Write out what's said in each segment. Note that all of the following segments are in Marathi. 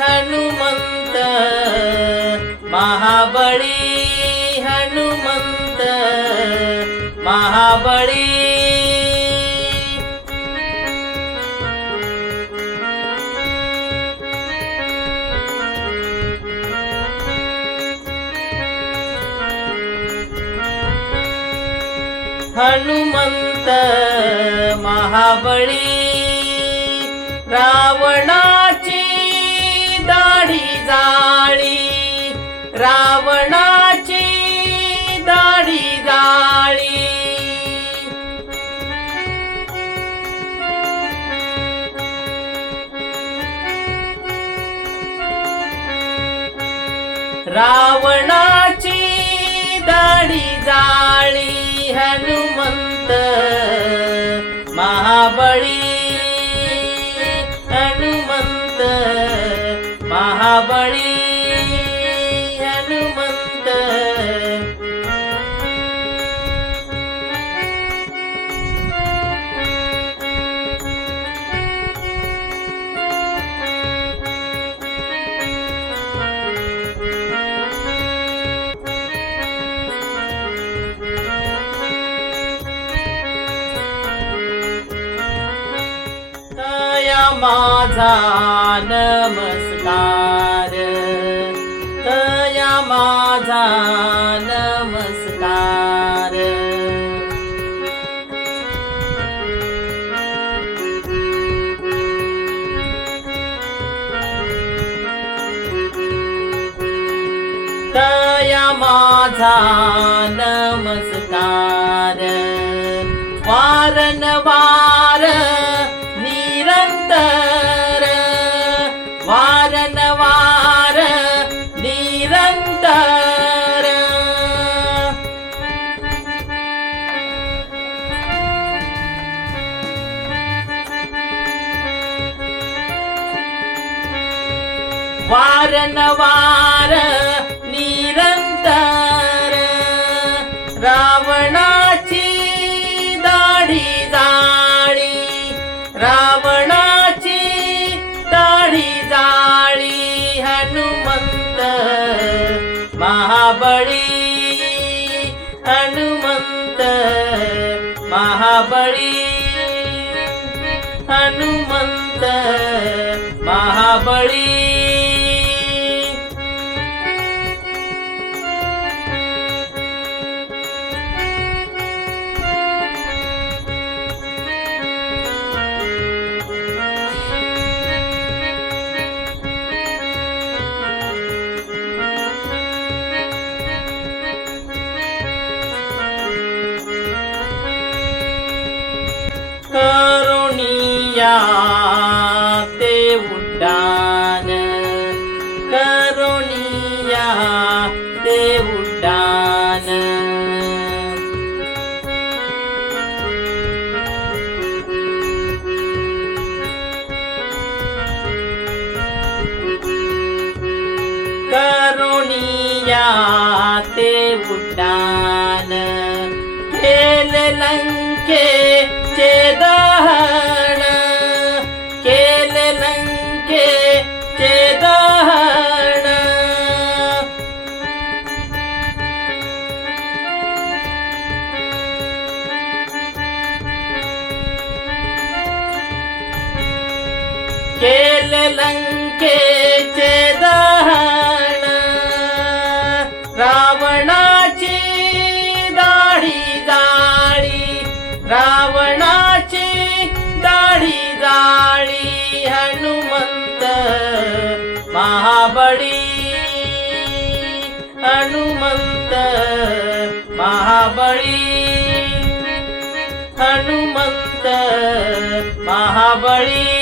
हनुमन्त महाबडी हनुमन्त महाबी हनुमन्त महाबी रावणाची दाढी जाळी रावणाची दाढी जाळी. रावणाची दाढी जाळी हनुमंत महा महाबळी हनुमंत। माझा नमस्कार माझा नमस्कार. तया माझा नमस्कार. वारंवार निरंतर. रावणाची दाढी जाळी रावणाची दाढी जाळी हनुमंत. महाबळी हनुमंत. महाबळी हनुमंत. महाबळी ते उड्डाण केल लंके चे दहन केल लंके चे दहन केल लंकेचे काळी हनुमंत महाबळी हनुमंत महाबळी हनुमंत महाबळी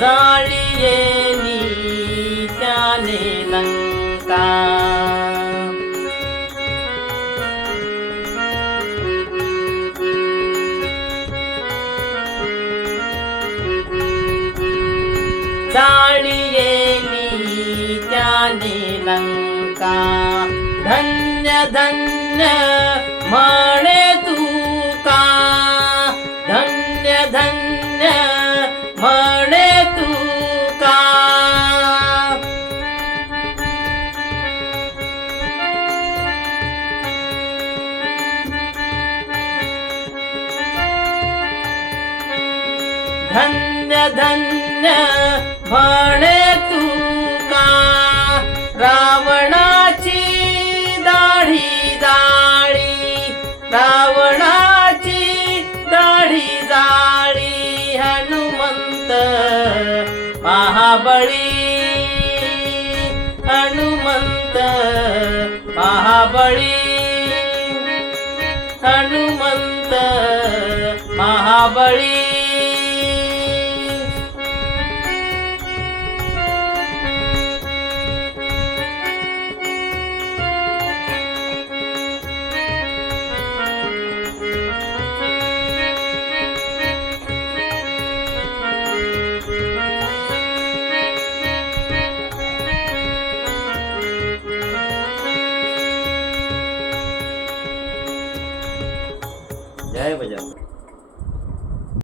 ಗಾಳಿಯೇ ನೀನೆ ಲಂಕಾ ಗಾಳಿಯೇ ನೀನೆ ಲಂಕಾ ಧನ್ಯ ಧನ್ಯ ಮಾಣೆ धन्य धन्य म्हणे तू का? रावणाची दाढी जाळी रावणाची दाढी जाळी हनुमंत महाबळी हनुमंत महाबळी हनुमंत महाबळी.